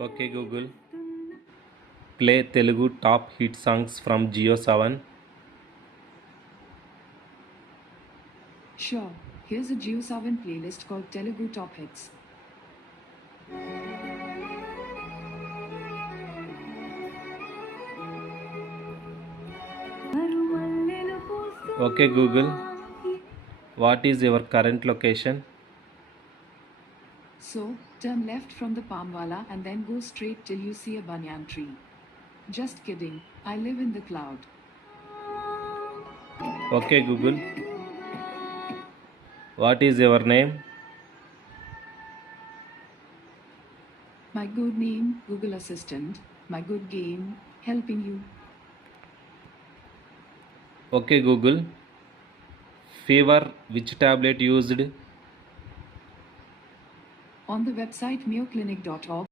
Okay Google, play Telugu top hit songs from Jio 7. Sure, here's a Jio7 playlist called Telugu Top Hits. Okay Google, what is your current location? So, turn left from the Palmwala and then go straight till you see a banyan tree. Just kidding, I live in the cloud. Okay Google, what is your name? My good name, Google Assistant. My good game, helping you. Okay Google, fever which tablet used? On the website mayoclinic.org,